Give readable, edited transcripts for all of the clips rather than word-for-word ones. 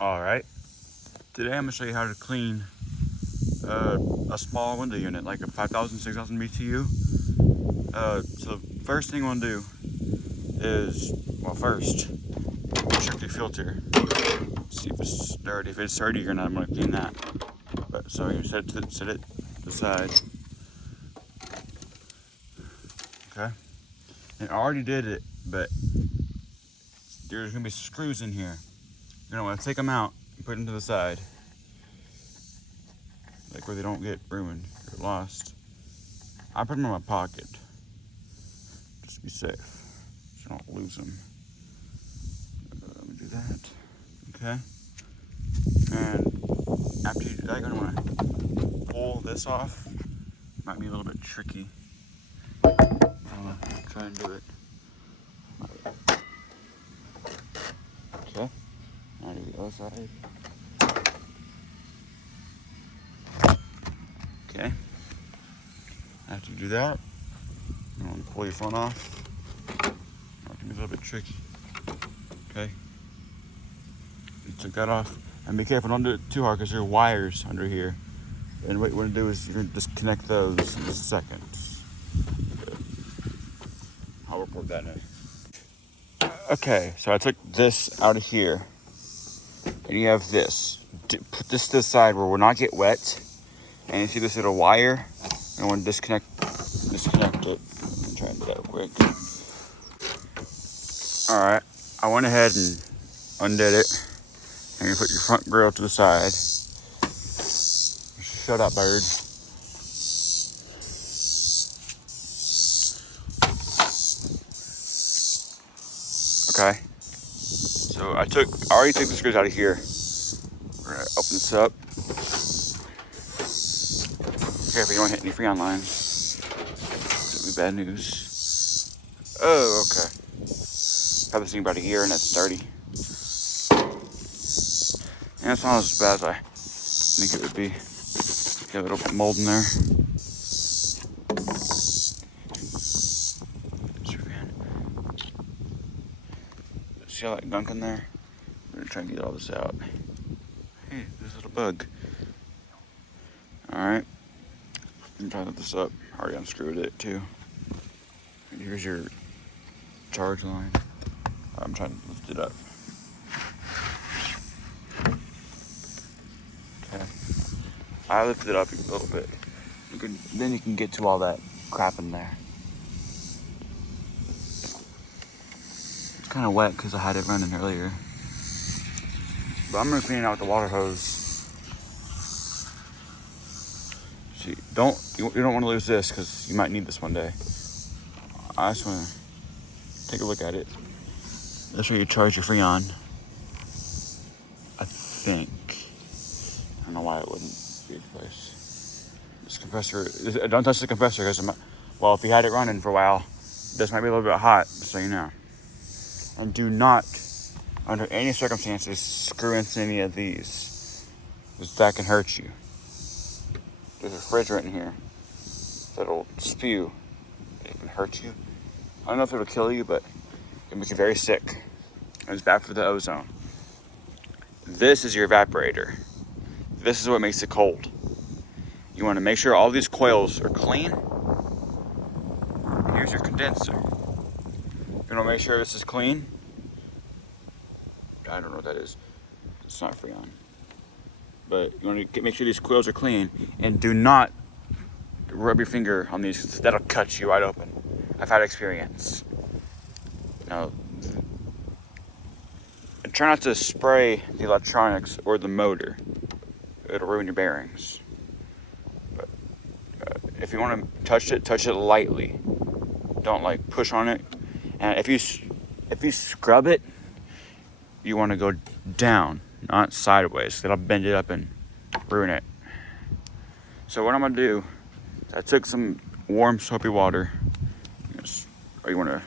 Alright, today I'm going to show you how to clean a small window unit, like a 5,000, 6,000 BTU. So the first thing you want to do is, well, first, check the filter. See if it's dirty. If it's dirty or not, I'm going to clean that. But so you set it to the side. Okay. And I already did it, but there's going to be screws in here. You're going to want to take them out and put them to the side. Like where they don't get ruined or lost. I put them in my pocket. Just to be safe. So I don't lose them. Let me do that. Okay. And after you do that, you're going to want to pull this off. Might be a little bit tricky. I'll try and do it. Okay. Now do the other side. Okay. After you do that, you want to pull your phone off. It can be a little bit tricky. Okay. You took that off. And be careful, don't do it too hard because there are wires under here. And what you want to do is you're going to disconnect those in just a second. I'll report that in. Okay, so I took this out of here. And you have this. Put this to the side where it will not get wet. And you see this little wire? I want to disconnect it. I'm trying to do that real quick. Alright, I went ahead and undid it. And you put your front grill to the side. Shut up, bird. Okay. So I already took the screws out of here. We're gonna open this up. Careful, you don't hit any Freon lines. That'd be bad news. Oh, okay. I've had this thing about a year and it's dirty. And it's not as bad as I think it would be. Get a little bit mold in there. See all that gunk in there? I'm gonna try and get all this out. Hey, there's a little bug. Alright. I'm trying to lift this up. I already unscrewed it too. And here's your charge line. I'm trying to lift it up. Okay. I lifted it up a little bit. Then you can get to all that crap in there. It's kind of wet because I had it running earlier. But I'm gonna clean it out with the water hose. See, you don't want to lose this because you might need this one day. I just want to take a look at it. That's where you charge your Freon. I think. I don't know why it wouldn't be a place. This compressor, don't touch the compressor because, well, if you had it running for a while, this might be a little bit hot, just so you know. And do not, under any circumstances, screw into any of these, because that can hurt you. There's refrigerant in here that'll spew. It can hurt you. I don't know if it'll kill you, but it can make you very sick. And it's bad for the ozone. This is your evaporator. This is what makes it cold. You want to make sure all these coils are clean. Here's your condenser. You want to make sure this is clean. I don't know what that is. It's not Freon. But you want to make sure these coils are clean. And do not rub your finger on these because that'll cut you wide open. I've had experience. Now, and try not to spray the electronics or the motor. It'll ruin your bearings. But if you want to touch it lightly. Don't like push on it. And if you scrub it, you want to go down, not sideways. It'll bend it up and ruin it. So what I'm gonna do is I took some warm soapy water. Or you want to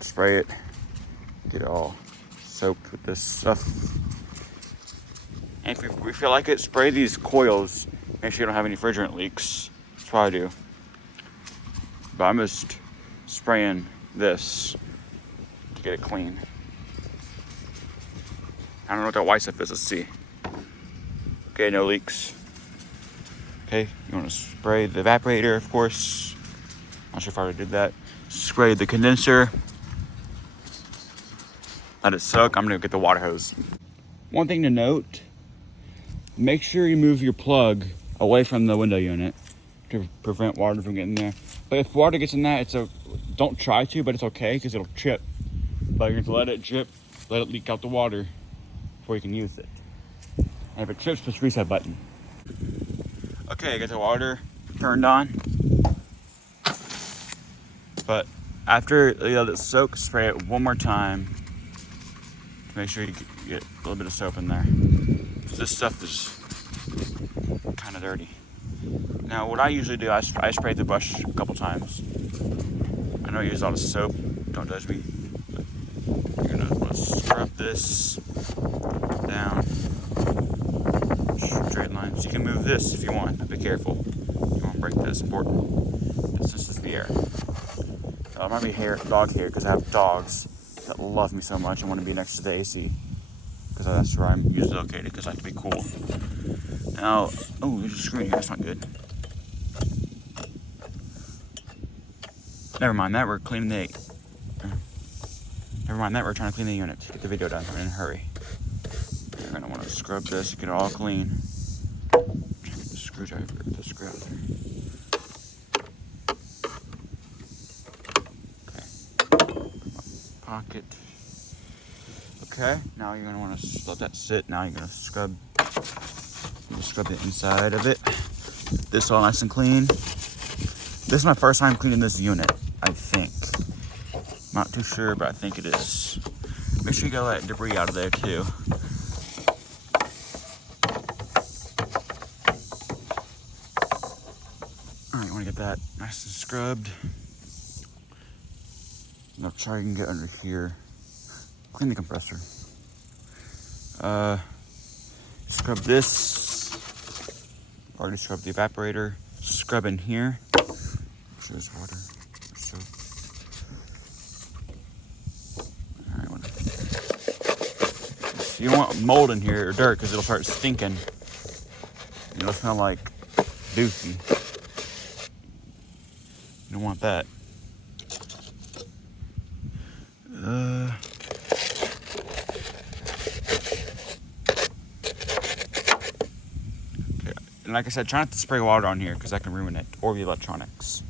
spray it, get it all soaked with this stuff. And if you feel like it, spray these coils. Make sure you don't have any refrigerant leaks. That's what I do. But I'm just spraying this to get it clean. I don't know what that white stuff is. Let's see. Okay, no leaks. Okay, you want to spray the evaporator, of course. Not sure if I already did that. Spray the condenser. Let it soak. I'm gonna get the water hose. One thing to note, make sure you move your plug away from the window unit to prevent water from getting there. But if water gets in that, don't try to, but it's okay because it'll chip. But you're gonna let it drip, let it leak out the water before you can use it. And if it trips, push the reset button. Okay, I got the water turned on. But after you let it soak, spray it one more time to make sure you get a little bit of soap in there. This stuff is kind of dirty. Now, what I usually do, I spray the brush a couple times. I know I use a lot of soap, don't judge me. But you're gonna want to scrub this down, straight lines. You can move this if you want, but be careful. You won't break this, important. This is the air. It might be dog hair, because I have dogs that love me so much and want to be next to the AC. Because that's where I'm usually located, because I like to be cool. Now, oh, there's a screen here, that's not good. Never mind that, we're cleaning Never mind that, we're trying to clean the unit. Get the video done, we're in a hurry. You're gonna want to scrub this, get it all clean. Check the screwdriver, the screw out there. Pocket. Okay, now you're gonna want to let that sit. Now you're gonna scrub the inside of it. Get this all nice and clean. This is my first time cleaning this unit, I think. Not too sure, but I think it is. Make sure you get all that debris out of there too. All right, you want to get that nice and scrubbed. Now try and get under here. Clean the compressor. Scrub this. Already scrubbed the evaporator. Scrub in here. Sure there's water. So. Alright, you don't want mold in here or dirt because it'll start stinking. It'll smell like dookie. You don't want that. And like I said, try not to spray water on here because that can ruin it, or the electronics.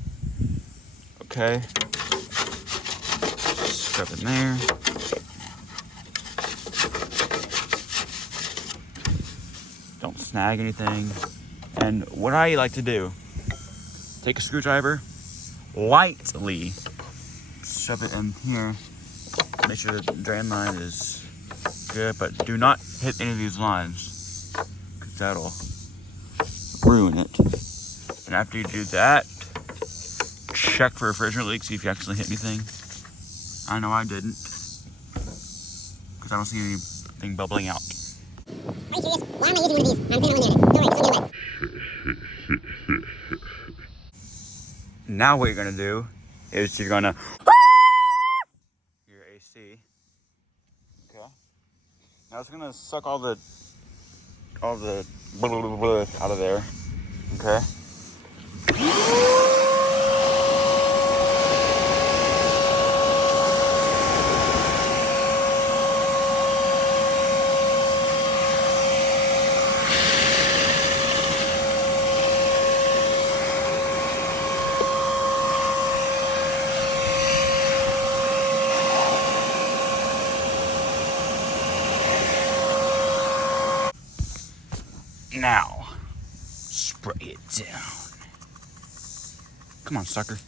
Okay. Scrub in there. Don't snag anything. And what I like to do, take a screwdriver, lightly shove it in here. Make sure the drain line is good, but do not hit any of these lines because that'll ruin it. And after you do that, check for refrigerant leaks, see if you actually hit anything. I know I didn't, because I don't see anything bubbling out. Are you serious? Why am I using one of these? I'm putting it on the internet. Don't worry, it's gonna be wet. Now what you're gonna do is you're gonna your AC. Okay. Now it's gonna suck all the blah, blah, blah, blah, out of there. Okay. Now, spray it down. Come on, sucker.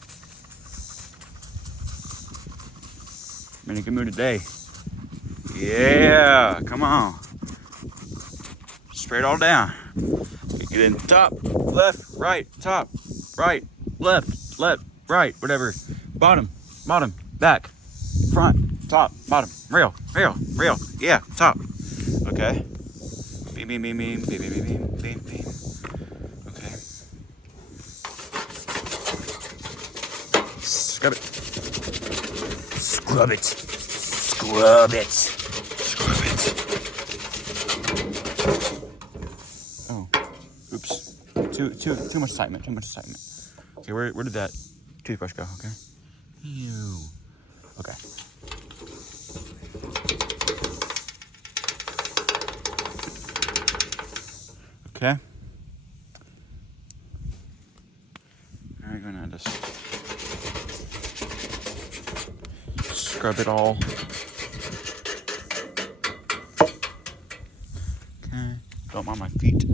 I'm in a good mood today. Yeah, come on. Spray it all down. Get in top, left, right, top, right, left, left, right, whatever. Bottom, back, front, top, bottom, rail, yeah, top. Okay. Beam. Okay. Scrub it. Too much excitement. Too much excitement. Okay, where did that toothbrush go? Okay. Ew. Okay. Okay. Now we're gonna just scrub it all. Okay. Don't mind my feet.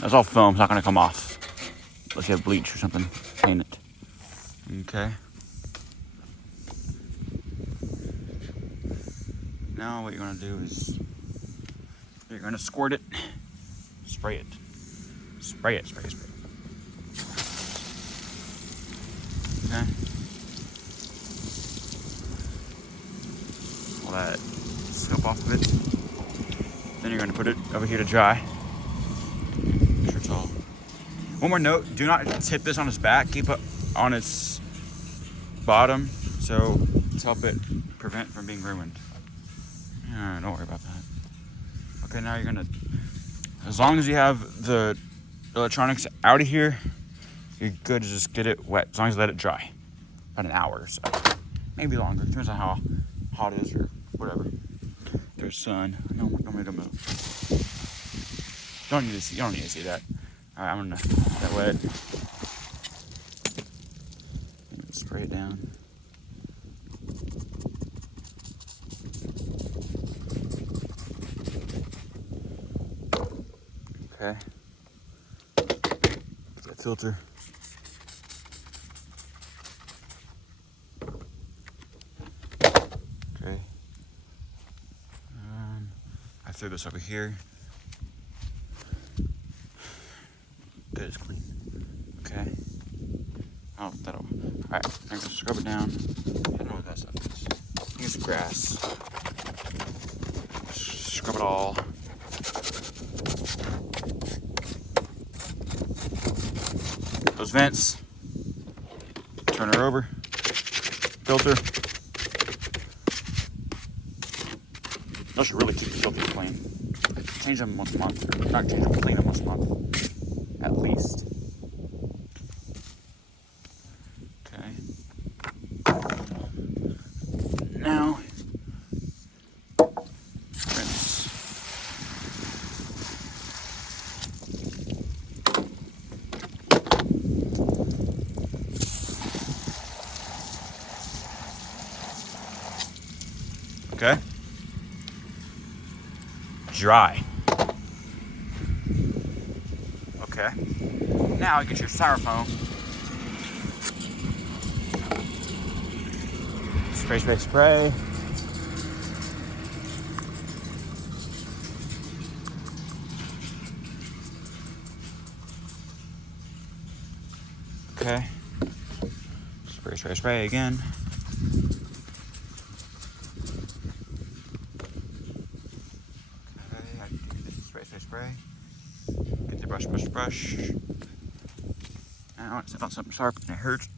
That's all foam. It's not gonna come off unless you have bleach or something. Paint it. Okay. Now what you're gonna do is you're gonna squirt it, spray it. Spray it. Okay. All that soap off of it. Then you're gonna put it over here to dry. Make sure it's all. One more note, do not tip this on its back. Keep it on its bottom, so to help it prevent from being ruined. Yeah, don't worry about that. Okay, now you're gonna, as long as you have the electronics out of here, you're good to just get it wet. As long as you let it dry. About an hour or so. Maybe longer. Depends on how hot it is or whatever. There's sun. No, don't make a move. You don't need to see that. Alright, I'm gonna get that wet. Spray it down. Okay. Get that filter. Okay. I threw this over here. Good, it's clean. Okay. Oh, that'll. Alright, I'm gonna scrub it down. I don't know what that stuff is. I think it's grass. Scrub it all. Those vents. Turn her over. Filter. Those should really keep the filters clean. Change them once a month. Or not change them, clean them once a month. At least. Okay. Now, rinse. Okay. Dry. Okay. Now get your styrofoam. Spray, spray, spray. Okay. Spray, spray, spray again. Spray. Get the brush. Now it's about something sharp and it hurts.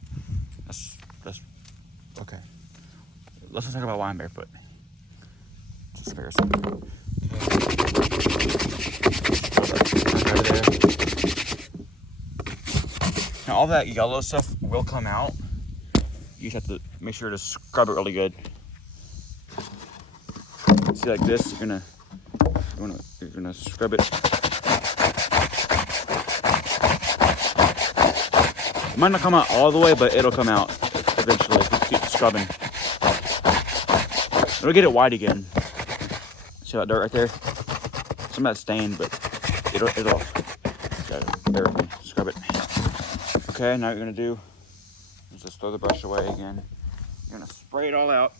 That's okay. Let's not talk about why I'm barefoot. Just embarrassing. Okay. Now all that yellow stuff will come out. You just have to make sure to scrub it really good. See, like this, you're gonna scrub it. It might not come out all the way, but it'll come out eventually if you keep scrubbing. It'll get it white again. See that dirt right there? Some of that stain, but it'll there, scrub it. Okay, now what you're gonna do is just throw the brush away again. You're gonna spray it all out.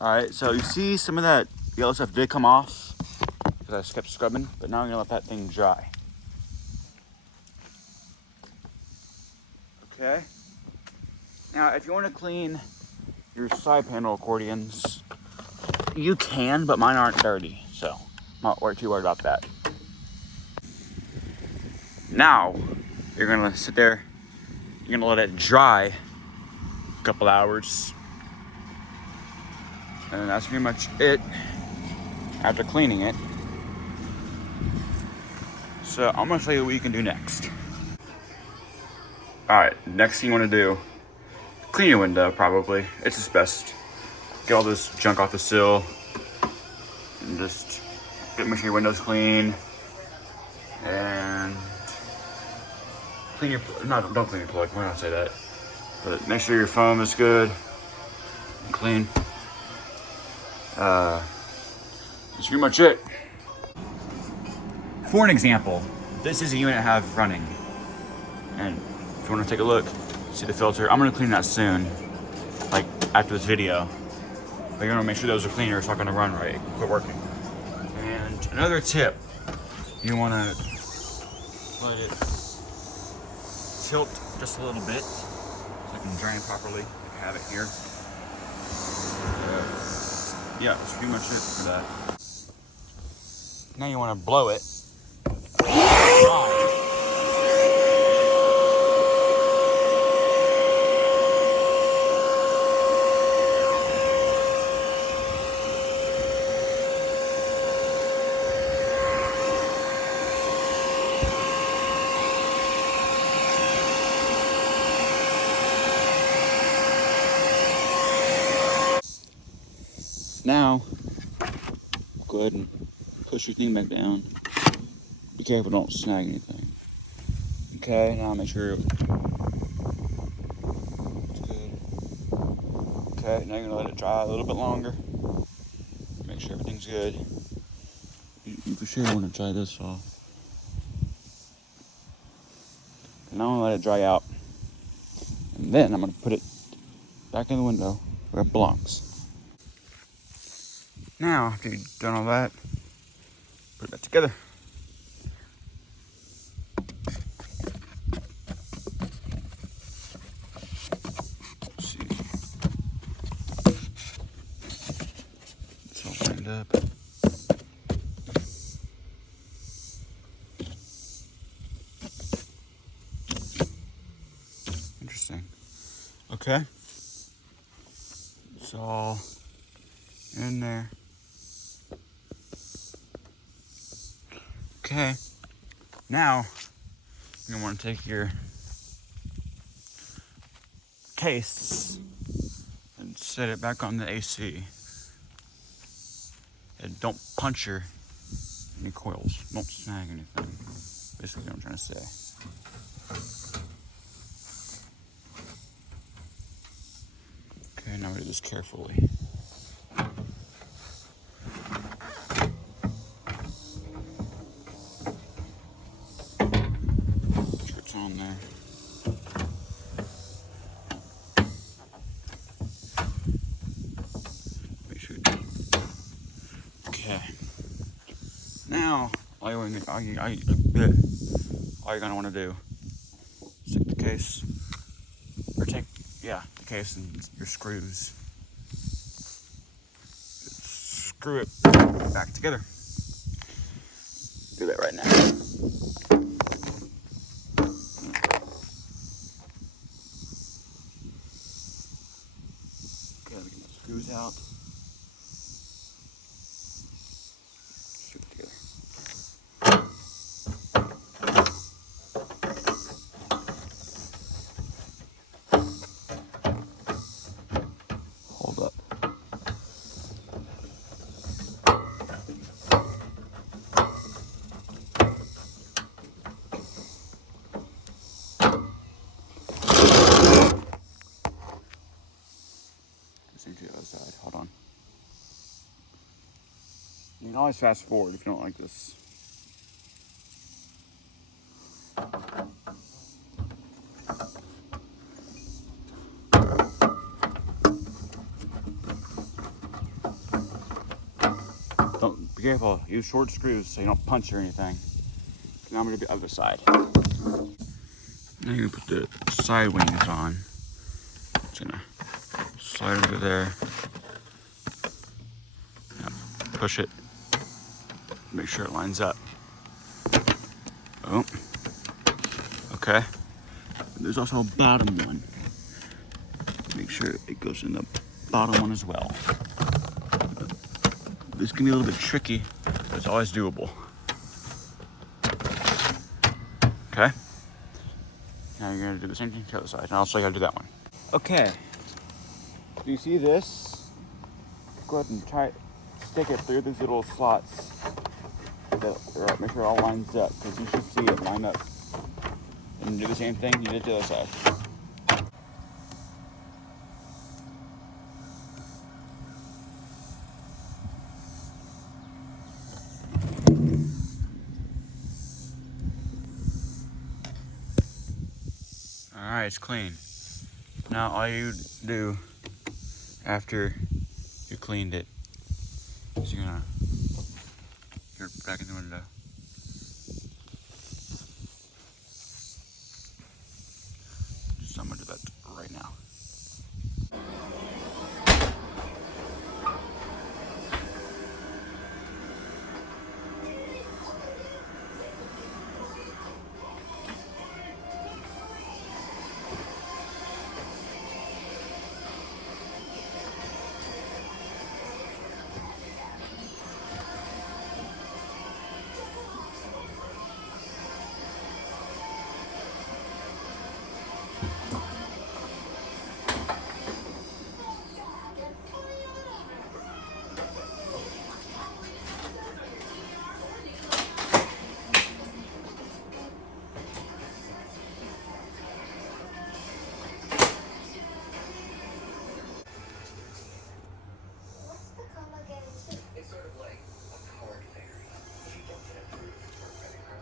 Alright, so you see some of that yellow stuff did come off because I just kept scrubbing, but now I'm gonna let that thing dry. Okay. Now, if you want to clean your side panel accordions, you can, but mine aren't dirty, so I'm not too worried about that. Now, you're gonna sit there You're gonna let it dry a couple hours. And that's pretty much it after cleaning it. So I'm gonna show you what you can do next. All right, next thing you wanna do, clean your window probably. It's just best. Get all this junk off the sill and just make sure your window's clean. And clean your, don't clean your plug, why not say that? But make sure your foam is good and clean. That's pretty much it. For an example, this is a unit I have running. And if you want to take a look, see the filter, I'm gonna clean that soon, like after this video. But you're gonna make sure those are clean or it's not gonna run right, quit working. And another tip, you wanna let it tilt just a little bit so it can drain properly. I have it here. Yeah, that's pretty much it for that. Now you wanna blow it. Now, go ahead and push your thing back down. Be careful, don't snag anything. Okay, now make sure it's good. Okay, now you're gonna let it dry a little bit longer. Make sure everything's good. You for sure want to dry this off. And now I'm gonna let it dry out. And then I'm gonna put it back in the window where it belongs. Now, after you've done all that, put it back together. Let's see. It's all lined up. Interesting. Okay. It's all in there. Okay, now you're gonna want to take your case and set it back on the AC. And don't puncture any coils. Don't snag anything. Basically what I'm trying to say. Okay, now we do this carefully. On there. Make sure you do. Okay. Now, all you're gonna want to do is take the case, or the case and your screws. Screw it back together. Do that right now. Screws out. Screw it together. Hold up. Same to the other side. Hold on. You can always fast forward if you don't like this. Don't be careful. Use short screws so you don't punch or anything. Now I'm gonna do the other side. Now you're gonna put the side wings on. Just gonna slide over there. Now push it. Make sure it lines up. Oh. Okay. There's also a bottom one. Make sure it goes in the bottom one as well. This can be a little bit tricky, but it's always doable. Okay. Now you're gonna do the same thing to the other side, and I'll show you how to do that one. Okay. Do you see this? Go ahead and try stick it through these little slots. Make sure it all lines up, because you should see it line up. And do the same thing you did to the other side. Alright, it's clean. Now all you do after you cleaned it is you're gonna get it back in the window. So I'm gonna do that right now.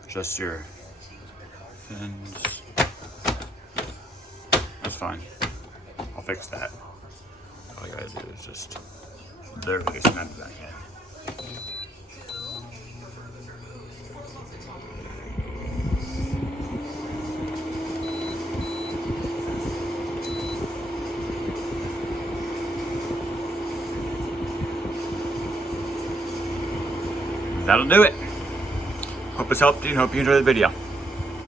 Just your fins. That's fine. I'll fix that. All you gotta do is just literally cement it back in. That'll do it. Hope this helped you and hope you enjoyed the video.